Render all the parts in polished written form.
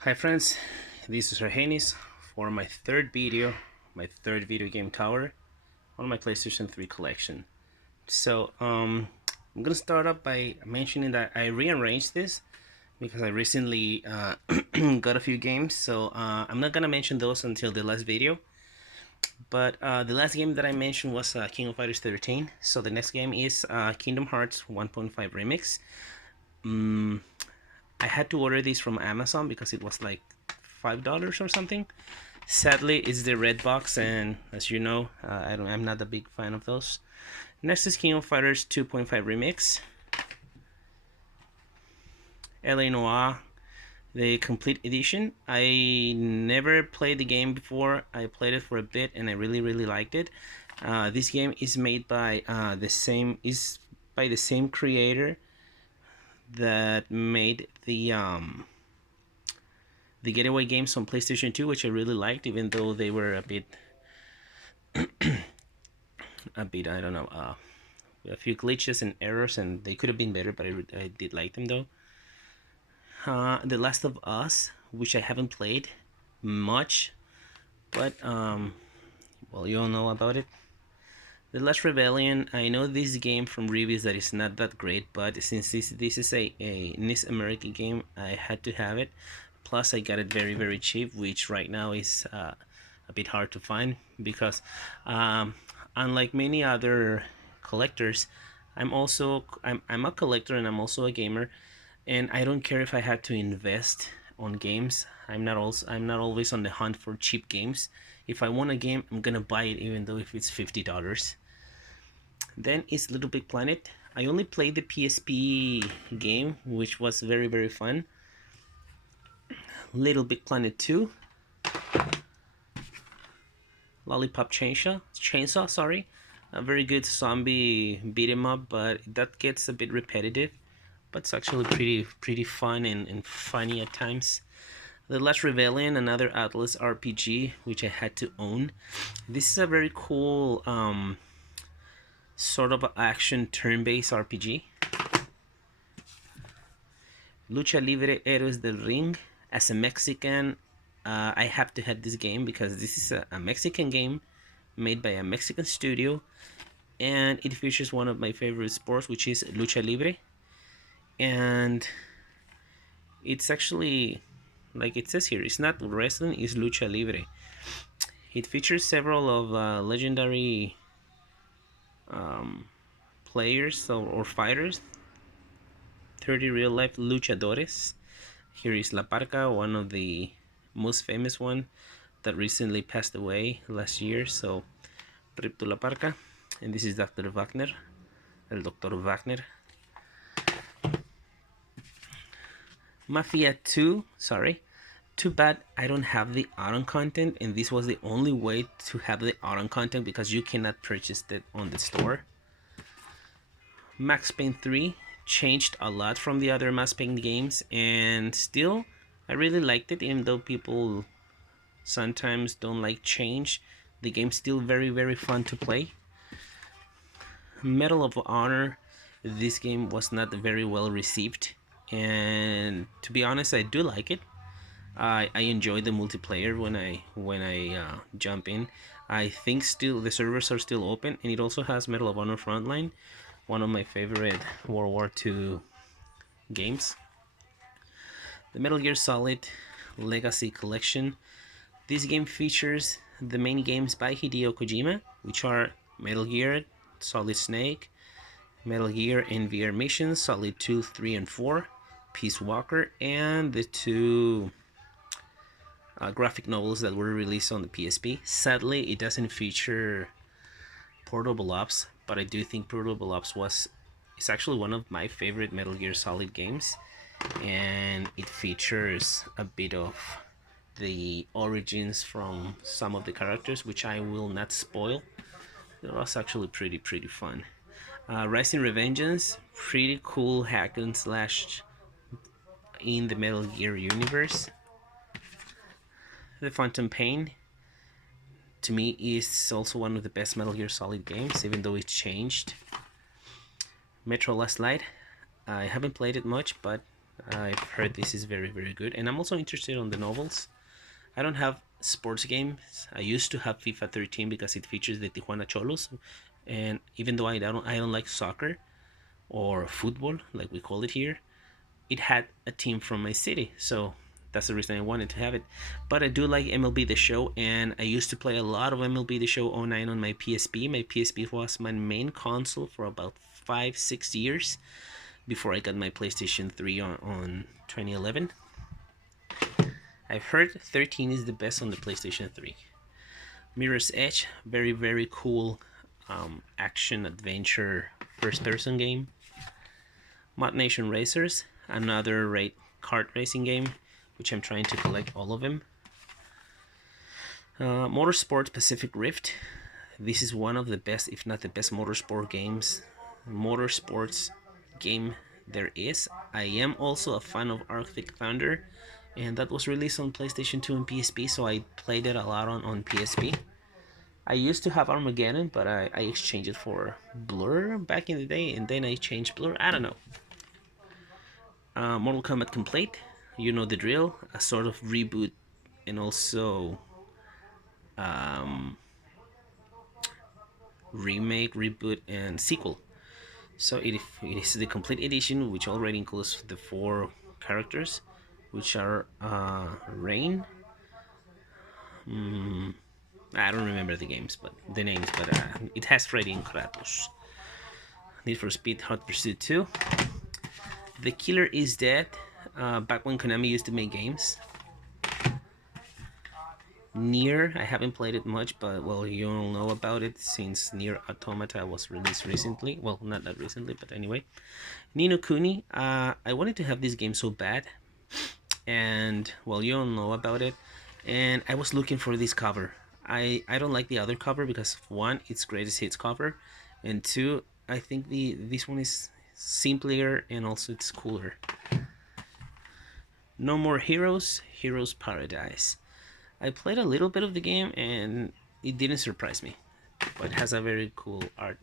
Hi friends, this is Rahenis for my third video game tower on my PlayStation 3 collection. I'm gonna start up by mentioning that I rearranged this because I recently got a few games, so I'm not gonna mention those until the last video. But the last game that I mentioned was King of Fighters 13, so the next game is Kingdom Hearts 1.5 Remix. Mm, I had to order this from Amazon because it was like $5 or something. Sadly, it's the red box, and as you know, I'm not a big fan of those. Next is King of Fighters 2.5 Remix, LA Noir, the complete edition. I never played the game before. I played it for a bit, and I really liked it. This game is made by the same creator that made the Getaway games on PlayStation 2, which I really liked, even though they were a bit I don't know, a few glitches and errors, and they could have been better, but I did like them though. The Last of Us, which I haven't played much, but well, you all know about it. The Last Rebellion, I know this game from reviews that it's not that great, but since this is a NIS American game, I had to have it. Plus, I got it very cheap, which right now is a bit hard to find because unlike many other collectors, I'm a collector and I'm also a gamer, and I don't care if I have to invest on games. I'm not always on the hunt for cheap games. If I want a game, I'm gonna buy it even though if it's $50. Then it's Little Big Planet. I only played the PSP game, which was very fun. Little Big Planet 2, Lollipop Chainsaw, sorry. A very good zombie beat 'em up, but that gets a bit repetitive. But it's actually pretty fun and funny at times. The Last Rebellion, another Atlas RPG, which I had to own. This is a very cool sort of action turn-based RPG. Lucha Libre Héroes del Ring. As a Mexican, I have to have this game because this is a Mexican game made by a Mexican studio, and it features one of my favorite sports, which is Lucha Libre. And it's actually, like it says here, it's not wrestling, it's Lucha Libre. It features several of legendary players or fighters, 30 real life luchadores. Here is La Parca, one of the most famous one that recently passed away last year. So, rip to La Parca. And this is Dr. Wagner, el Dr. Wagner. Mafia 2, sorry. Too bad I don't have the add-on content, and this was the only way to have the add-on content because you cannot purchase it on the store. Max Payne 3 changed a lot from the other Max Payne games, and still I really liked it, even though people sometimes don't like change. The game's still very fun to play. Medal of Honor, this game was not very well received, and to be honest, I do like it. I enjoy the multiplayer when I jump in. I think still the servers are still open, and it also has Medal of Honor Frontline, one of my favorite World War II games. The Metal Gear Solid Legacy Collection. This game features the main games by Hideo Kojima, which are Metal Gear, Solid Snake, Metal Gear NVR Missions, Solid 2, 3, and 4, Peace Walker, and the two graphic novels that were released on the PSP. Sadly, it doesn't feature Portable Ops, but I do think Portable Ops is actually one of my favorite Metal Gear Solid games, and it features a bit of the origins from some of the characters, which I will not spoil. It was actually pretty fun. Rising Revengeance, pretty cool hack and slash in the Metal Gear universe. The Phantom Pain, to me, is also one of the best Metal Gear Solid games, even though it changed. Metro Last Light, I haven't played it much, but I've heard this is very, very good, and I'm also interested on the novels. I don't have sports games. I used to have FIFA 13 because it features the Tijuana Cholos, and even though I don't like soccer or football like we call it here, it had a team from my city, so that's the reason I wanted to have it. But I do like MLB The Show, and I used to play a lot of MLB The Show 09 on my PSP. My PSP was my main console for about 5-6 years before I got my PlayStation 3 on 2011. I've heard 13 is the best on the PlayStation 3. Mirror's Edge, very, very cool action adventure first person game. Mod Nation Racers, another kart racing game, which I'm trying to collect all of them. Motorsport Pacific Rift. This is one of the best, if not the best, motorsports game there is. I am also a fan of Arctic Thunder, and that was released on PlayStation 2 and PSP, so I played it a lot on PSP. I used to have Armageddon, but I exchanged it for Blur back in the day, and then I changed Blur. I don't know. Mortal Kombat Complete, you know the drill, a sort of reboot and also remake, reboot, and sequel. So it is the complete edition, which already includes the 4 characters, which are Rain. I don't remember the names, but it has Freddy and Kratos. Need for Speed Hot Pursuit 2. The Killer is Dead. Back when Konami used to make games. Nier, I haven't played it much, but well, you all know about it since Nier Automata was released recently. Well, not that recently, but anyway. Ninokuni, I wanted to have this game so bad, and well, you all know about it. And I was looking for this cover. I don't like the other cover because 1, it's Greatest Hits cover, and 2, I think this one is simpler and also it's cooler. No More Heroes, Heroes Paradise. I played a little bit of the game and it didn't surprise me, but it has a very cool art.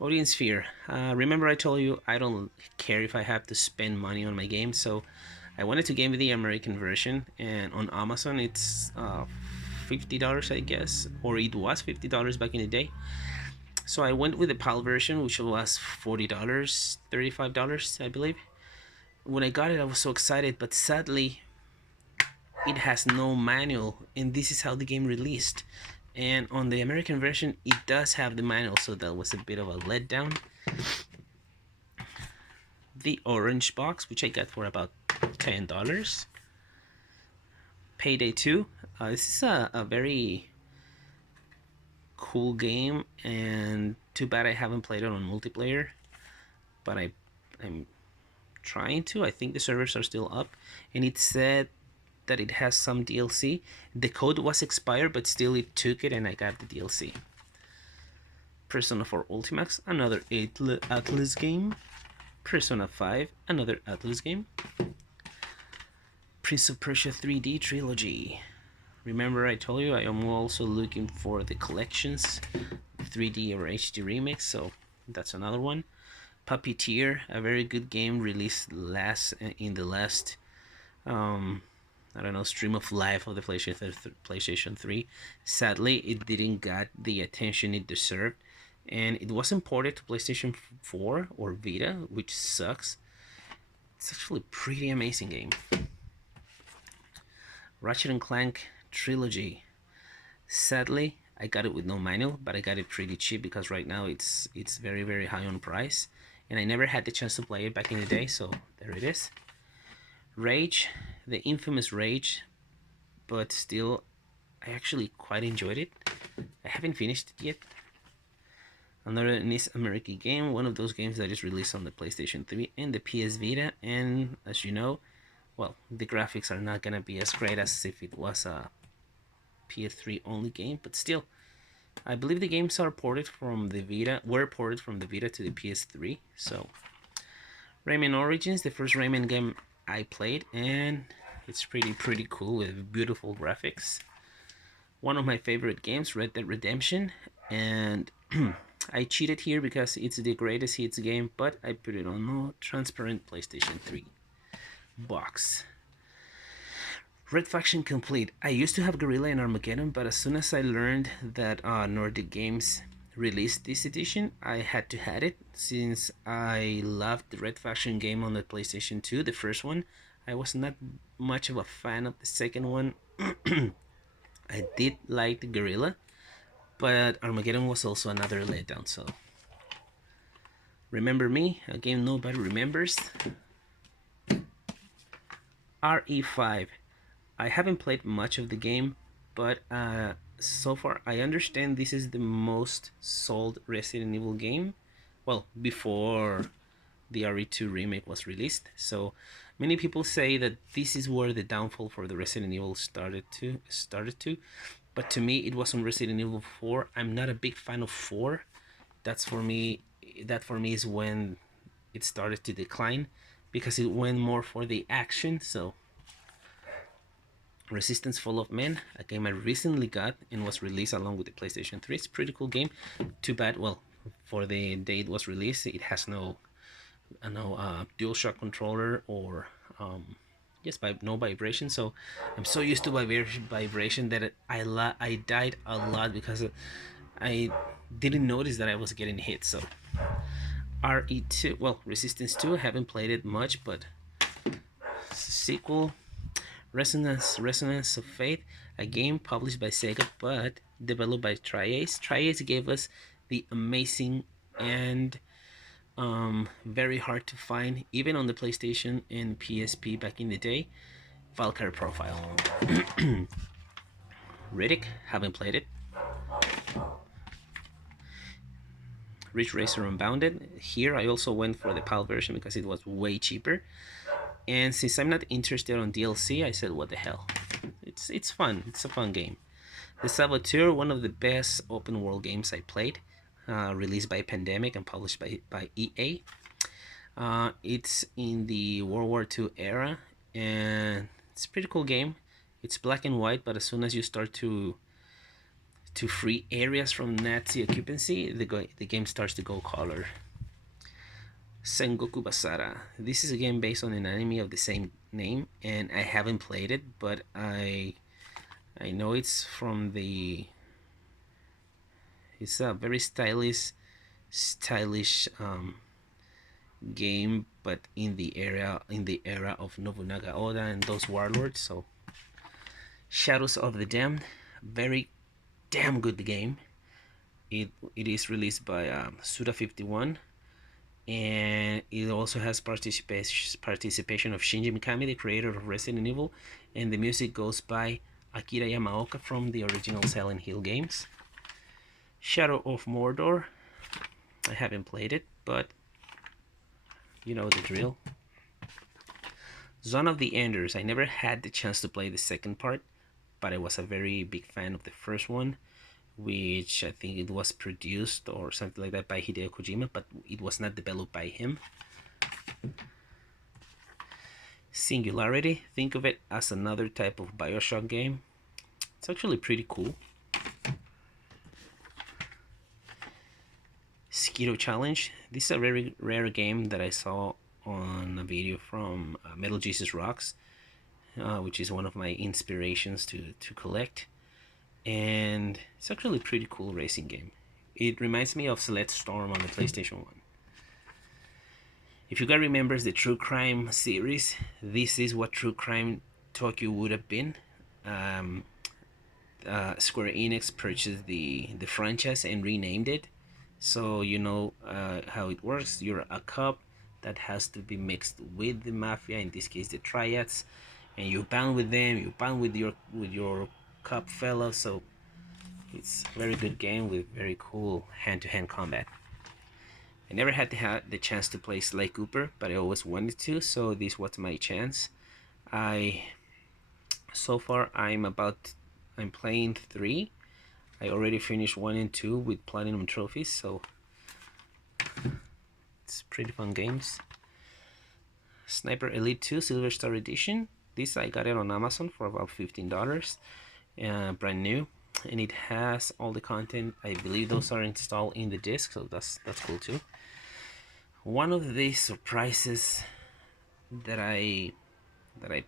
Audience Sphere. Remember I told you I don't care if I have to spend money on my game, so I wanted to get the American version, and on Amazon it's $50, I guess, or it was $50 back in the day. So I went with the PAL version, which was $40, $35, I believe. When I got it, I was so excited, but sadly, it has no manual, and this is how the game released. And on the American version, it does have the manual, so that was a bit of a letdown. The Orange Box, which I got for about $10. Payday 2. This is a very cool game, and too bad I haven't played it on multiplayer, but I'm trying to. I think the servers are still up, and it said that it has some DLC. The code was expired, but still it took it and I got the DLC. Persona 4 Ultimax, another Atlas game. Persona 5, another Atlas game. Prince of Persia 3D Trilogy. Remember I told you I am also looking for the collections, 3D or HD remix, so that's another one. Puppeteer, a very good game released in the last stream of life of the PlayStation 3. Sadly, it didn't get the attention it deserved, and it wasn't ported to PlayStation 4 or Vita, which sucks. It's actually a pretty amazing game. Ratchet and Clank Trilogy. Sadly, I got it with no manual, but I got it pretty cheap because right now it's very, very high on price, and I never had the chance to play it back in the day, so there it is. Rage, the infamous Rage, but still, I actually quite enjoyed it. I haven't finished it yet. Another NIS American game, one of those games that is released on the PlayStation 3 and the PS Vita, and as you know, well, the graphics are not gonna be as great as if it was a PS3 only game, but still, I believe the games were ported from the Vita to the PS3. So, Rayman Origins, the first Rayman game I played, and it's pretty cool with beautiful graphics. One of my favorite games, Red Dead Redemption, and I cheated here because it's the greatest hits game, but I put it on no transparent PlayStation 3 box. Red Faction complete. I used to have Gorilla and Armageddon, but as soon as I learned that Nordic Games released this edition, I had to have it since I loved the Red Faction game on the PlayStation 2, the first one. I was not much of a fan of the second one. I did like the Gorilla, but Armageddon was also another letdown. So remember me, a game nobody remembers. RE5. I haven't played much of the game, but so far I understand this is the most sold Resident Evil game. Well, before the RE2 remake was released. So many people say that this is where the downfall for the Resident Evil started to. But to me, it was on Resident Evil 4. I'm not a big fan of 4. That for me is when it started to decline, because it went more for the action. So Resistance Fall of Men, a game I recently got and was released along with the PlayStation 3. It's a pretty cool game. Too bad, well, for the day it was released, it has no DualShock controller or no vibration. So I'm so used to vibration that I died a lot because I didn't notice that I was getting hit. So RE2, well, Resistance 2, I haven't played it much, but sequel, Resonance of Fate, a game published by Sega but developed by Tri-Ace. Tri-Ace gave us the amazing and very hard to find, even on the PlayStation and PSP back in the day, Valkyrie Profile. Riddick, haven't played it. Ridge Racer Unbounded. Here I also went for the PAL version because it was way cheaper. And since I'm not interested on DLC, I said, what the hell. It's fun. It's a fun game. The Saboteur, one of the best open world games I played. Released by Pandemic and published by EA. It's in the World War II era, and it's a pretty cool game. It's black and white, but as soon as you start to free areas from Nazi occupancy, the game starts to go color. Sengoku Basara. This is a game based on an anime of the same name, and I haven't played it, but I know it's from the. It's a very stylish game, but in the era of Nobunaga Oda and those warlords. So Shadows of the Damned, very damn good game. It is released by Suda51, and it also has participation of Shinji Mikami, the creator of Resident Evil, and the music goes by Akira Yamaoka from the original Silent Hill games. Shadow of Mordor, I haven't played it, but you know the drill. Zone of the Enders, I never had the chance to play the second part, but I was a very big fan of the first one, which I think it was produced or something like that by Hideo Kojima, but it was not developed by him. Singularity, think of it as another type of Bioshock game. It's actually pretty cool. Skeeto Challenge, this is a very rare game that I saw on a video from Metal Jesus Rocks, which is one of my inspirations to collect. And it's actually a pretty cool racing game. It reminds me of Select Storm on the PlayStation 1. If you guys remember the True Crime series, this is what True Crime Tokyo would have been. Square Enix purchased the franchise and renamed it. So you know how it works. You're a cop that has to be mixed with the mafia, in this case the triads, and you band with them, you band with your cop fellows. So it's a very good game with very cool hand-to-hand combat. I never had the chance to play Sly Cooper, but I always wanted to, so this was my chance. So far I'm playing 3. I already finished 1 and 2 with platinum trophies, so it's pretty fun games. Sniper Elite 2 Silver Star Edition. This I got it on Amazon for about $15, brand new. and it has all the content. I believe those are installed in the disc, so that's cool too. One of the surprises that I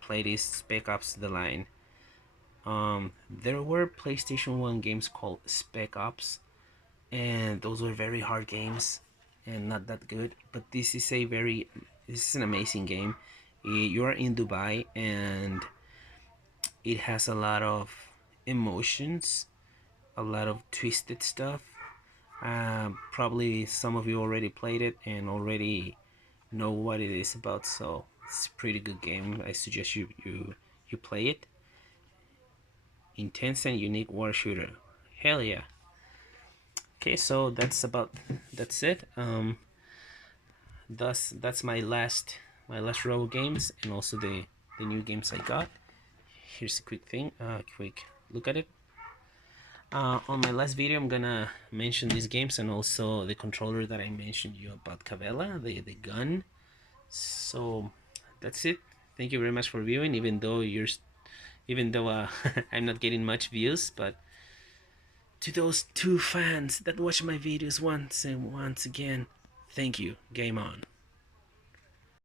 played is Spec Ops The Line. There were PlayStation 1 games called Spec Ops, and those were very hard games and not that good. But this is an amazing game. You are in Dubai, and it has a lot of emotions, a lot of twisted stuff. Probably some of you already played it and already know what it is about, so it's a pretty good game. I suggest you play it. Intense and unique war shooter. Hell yeah. Okay, so that's it. That's my last row of games, and also the new games I got. Here's a quick look at it. On my last video, I'm gonna mention these games and also the controller that I mentioned you about Cavella, the gun. So that's it. Thank you very much for viewing. Even though I'm not getting much views, but to those 2 fans that watch my videos once again, thank you. Game on.